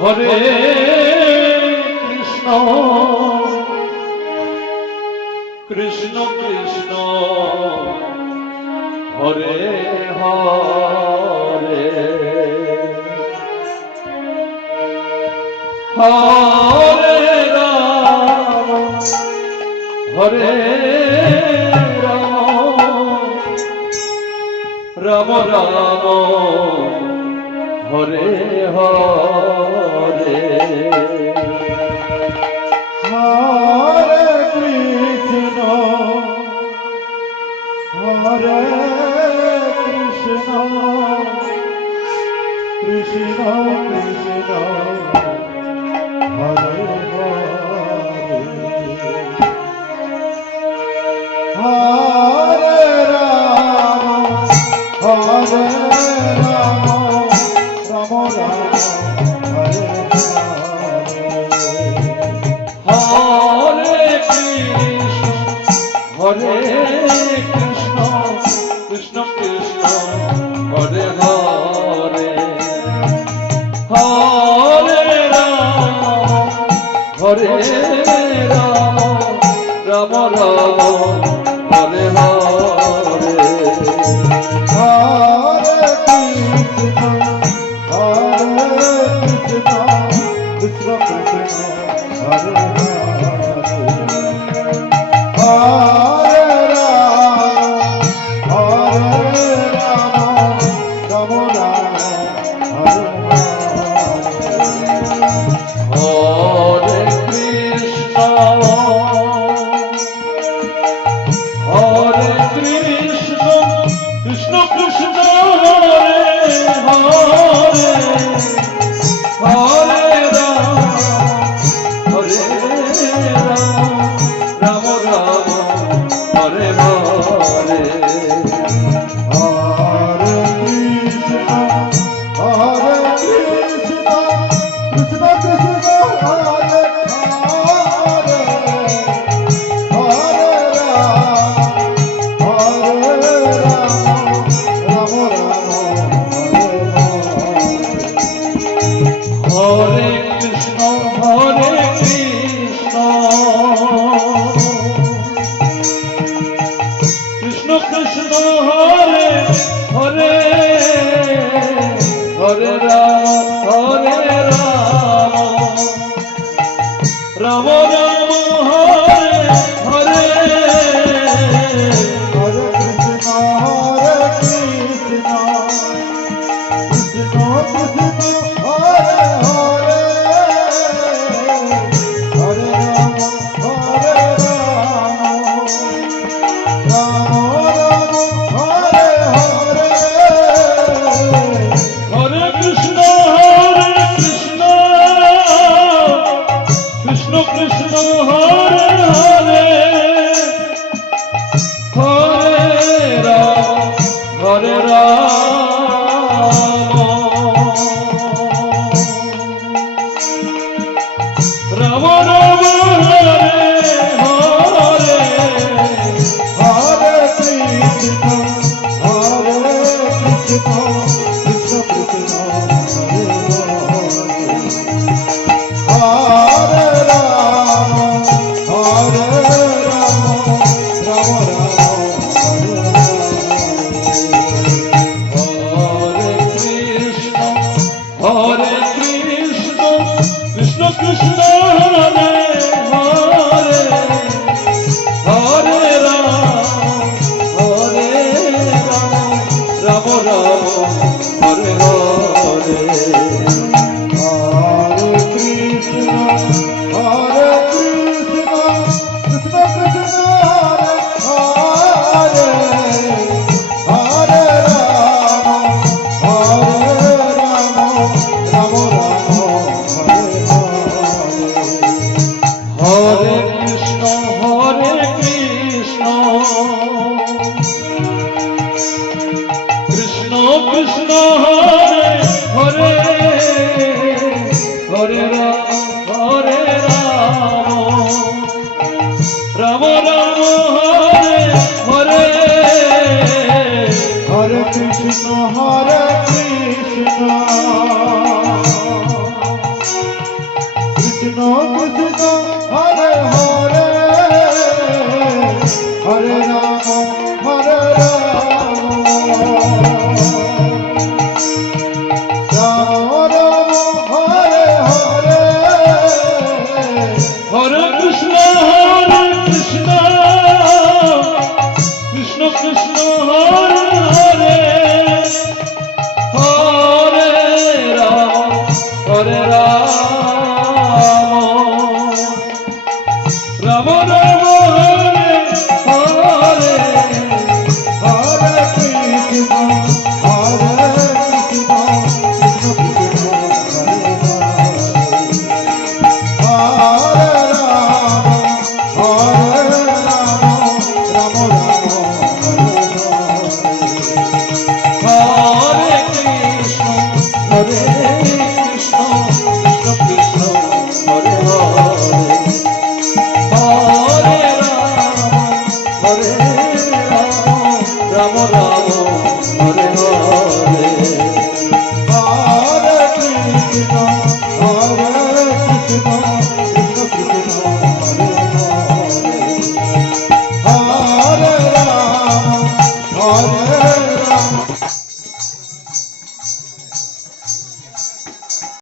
Hare Krishna Krishna Krishna Hare Hare Hare Ram Hare Ram Ram Ram Hare Hare Hare Krishna Hare Krishna Krishna Krishna Hare Hare Hare Ram Hare Ram Ram Ram Hare Hare Hare Krishna Krishna Krishna Hare Hare Hare Ram Hare Ram Ram Ram Hare Hare Hare Krishna Krishna Krishna Hare Hare Hare Ram Ram Ram Hare Hare Krishna Hare Krishna Krishna Krishna Hare Hare Hare Ram Hare Ram Ram Ram Hare Hare Hare Krishna Krishna Krishna Hare Hare Hare Ram Ram Hare Krishna Krishna Krishna Hare Hare Hare Ram Ram Ram Hare Hare Hare Krishna Krishna Krishna Hare Hare Hare Ram Ram Ram Hare Hare Hare Krishna Krishna Krishna Hare Hare Hare Ram Ram Hare Hare Hare Krishna Krishna Krishna Hare Ram Ram Hare Krishna Krishna Krishna Hare Hare Hare Ram Ram Ram Hare Hare Hare Krishna Krishna Krishna Hare Hare Hare Ram Ram Hare Hare Krishna Krishna Krishna Hare Hare Hare Ram Ram Hare Hare Hare Krishna Hare Hare Krishna